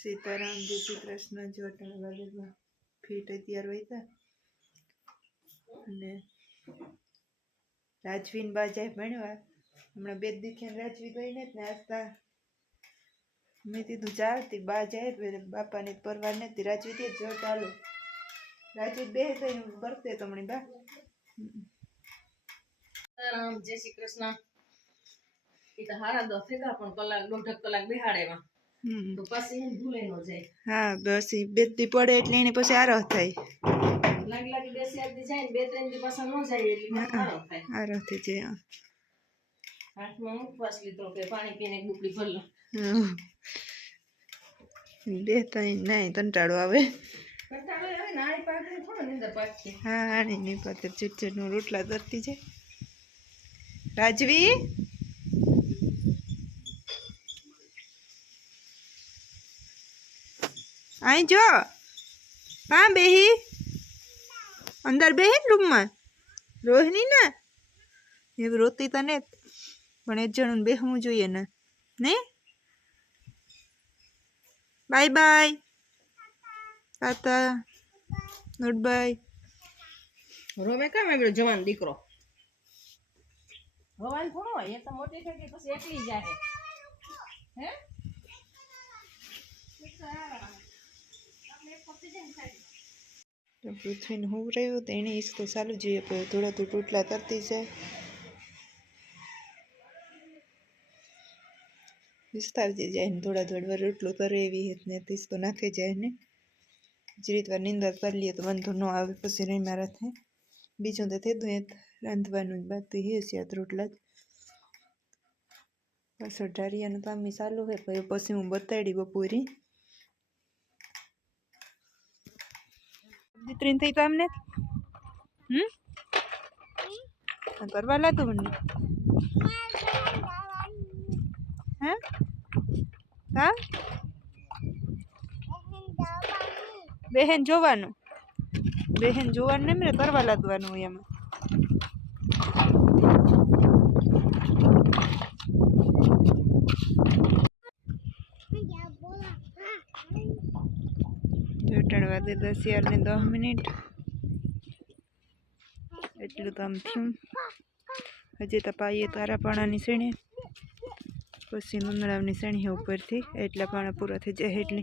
सीताराम जय श्री कृष्ण जोटा वाले फीट तैयार होता અને રાજવીન બા જાય ભણવા હમણાં બે દીથી રાજવી ગઈ ને આસ્તા મેં કીધું ચાલતી બા જાય બાપાને પરવાર નથી રાજવી તે જો ચાલો રાજવી બે થઈને કરતે તમને બા રામ જય શ્રી કૃષ્ણ એ તો હારા દો ફેગા પણ કલાક દોઢ કલાક બેહાડેમાં તો પછી એને ભૂલે ન જાય હા બસ એ બેતી પડે એટલે એને પછી આરો થાય લાગી લાગી બે ચાર દી જાય ને બે ત્રણ દી પાછા ન જાય એટલે આરો થાય આરો થઈ જાય હાથમાં ઉપવાસ લીધો કે પાણી પીને એક ડુબલી ભર લો બે ત્રણ નહીં કંટાળો આવે કંટાળો આવે ને આની પાસે થોડો નિંદર પાછી હા આની ની પાસે ચીડચીડનું રોટલા કરતી છે રાજવી आई जो कहाँ बेही अंदर बेही रूम में रोहिणी ना ये रोती तो नहीं पण एक जण बेहू જોઈએ ને नहीं बाय बाय टाटा गुड बाय રોમે કામ આવ્યો જવાન દીકરો રોવાન થોડો હોય એ તો મોટી થઈ ગઈ પછી એકલી જાય હે तो पृथ्वी हो रही तो एने इस तो चालू જોઈએ पर थोड़ा तो टूटला करती है विस्तार जे जाए थोड़ा थोड़ा रोटलो करे एवी ने तीस तो नाखे जाए ने जीरीत વાર નિંદર कर लिए तो वांधो न आवे પછી નહીં મારા થાય બીજું તો તે દુએ રાંધવાનું બાકી હે છે રોટલા બસ ઢારિયાનું કામ ચાલુ હે પછી હું બતાડી બપોરી जितनी थी तो हमने करवा ला तू बन्नी हैं हाँ बहन जोवान ने मेरे करवा ला दुआनु ये में टणवा दे 10 ने 10 मिनिट એટલું કામ થયું હજી તો પાઈએ તારા પાણાની સીણી પછી મંગળાવની સીણી ઉપરથી એટલા પાણા પૂરા થઈ જાય એટલે